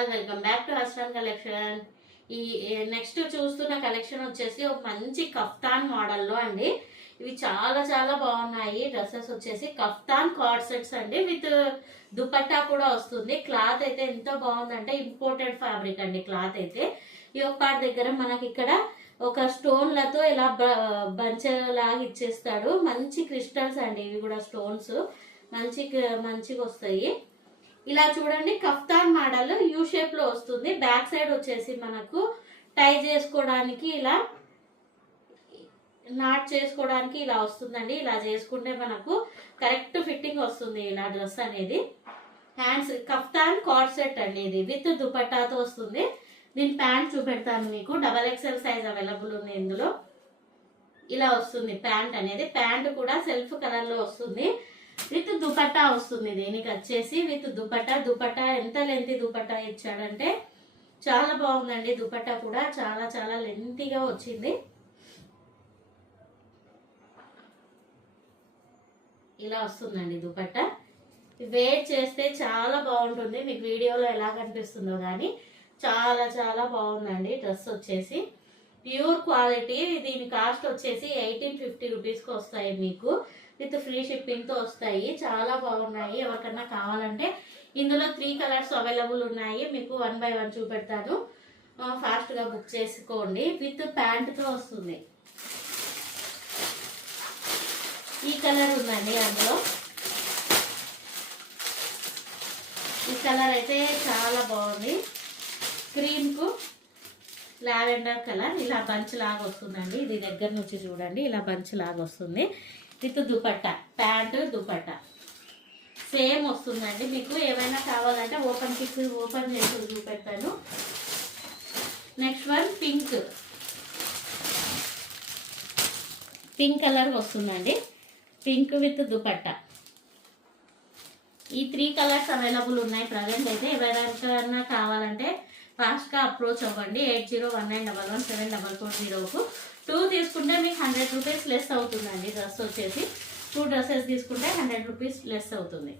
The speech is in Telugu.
All welcome back to Houston collection. ఈ నెక్స్ట్ చూస్తున్న కలెక్షన్ వచ్చేసి ఒక మంచి కఫ్తాన్ మోడల్లో అండి. ఇవి చాలా చాలా బాగున్నాయి. డ్రెస్సెస్ వచ్చేసి కఫ్తాన్ కార్డ్ సెట్స్ అండి, విత్ దుపట్టా కూడా వస్తుంది. క్లాత్ అయితే ఎంత బాగుందంటే ఇంపోర్టెడ్ ఫ్యాబ్రిక్ అండి. క్లాత్ అయితే ఈ ఒక్క పార్ట్ దగ్గర మనకి ఇక్కడ ఒక స్టోన్లతో ఇలా బంచ్ లాగా ఇచ్చేస్తాడు. మంచి క్రిస్టల్స్ అండి, ఇవి కూడా స్టోన్స్ మంచిగా వస్తాయి. ఇలా చూడండి, కఫ్తాన్ మోడల్ యూ షేప్ లో వస్తుంది. బ్యాక్ సైడ్ వచ్చేసి మనకు టై చేసుకోవడానికి ఇలా నాట్ చేసుకోవడానికి ఇలా వస్తుందండి. ఇలా చేసుకుంటే మనకు కరెక్ట్ ఫిట్టింగ్ వస్తుంది ఇలా డ్రెస్ అనేది. హ్యాండ్స్ కఫ్తాన్ కార్డ్ సెట్ అండి, ఇది విత్ దుపట్టాతో వస్తుంది. దీని ప్యాంట్ చూపెడతాను మీకు. XXL సైజ్ అవైలబుల్ ఉంది ఇందులో. ఇలా వస్తుంది ప్యాంట్ అనేది. ప్యాంట్ కూడా సెల్ఫ్ కలర్ లో వస్తుంది, విత్ దుపట్టా వస్తుంది. దీనికి వచ్చేసి విత్ దుపట్టా ఎంత లెంతీ దుపట్టా ఇచ్చాడంటే చాలా బాగుందండి. దుపట్టా కూడా చాలా చాలా లెంతీగా వచ్చింది. ఇలా వస్తుందండి దుపట్టా. వేర్ చేస్తే చాలా బాగుంటుంది. మీకు వీడియోలో ఎలా కనిపిస్తుందో కానీ చాలా చాలా బాగుందండి. డ్రెస్ వచ్చేసి ప్యూర్ క్వాలిటీ. దీని కాస్ట్ వచ్చేసి 1850 రూపీస్కి వస్తాయి మీకు, విత్ ఫ్రీ షిప్పింగ్తో వస్తాయి. చాలా బాగున్నాయి. ఎవరికన్నా కావాలంటే ఇందులో 3 కలర్స్ అవైలబుల్ ఉన్నాయి. మీకు 1 by 1 చూపెడతాను, ఫాస్ట్గా బుక్ చేసుకోండి. విత్ ప్యాంట్తో వస్తుంది. ఈ కలర్ ఉందండి అందులో. ఈ కలర్ అయితే చాలా బాగుంది. క్రీమ్కు లావెండర్ కలర్. ఇలా బంచ్ లాగా వస్తుందండి. ఇది దగ్గర నుంచి చూడండి, ఇలా బంచ్ లాగా వస్తుంది. With dupatta, pant dupatta same వస్తుందండి. మీకు ఏమైనా కావాలంటే ఓపెన్ చేసి చూపెడతాను. నెక్స్ట్ వన్ పింక్ కలర్ వస్తుందండి. Pink with dupatta. ఈ 3 కలర్స్ అవైలబుల్ ఉన్నాయి ప్రజెంట్ అయితే. ఎవరికైనా కావాలంటే ఫాస్ట్గా అప్రోచ్ అవ్వండి. 8019117440కు. 2 తీసుకుంటే మీకు 100 రూపీస్ లెస్ అవుతుందండి. డ్రెస్ వచ్చేసి 2 డ్రెస్సెస్ తీసుకుంటే 100 రూపీస్ లెస్ అవుతుంది.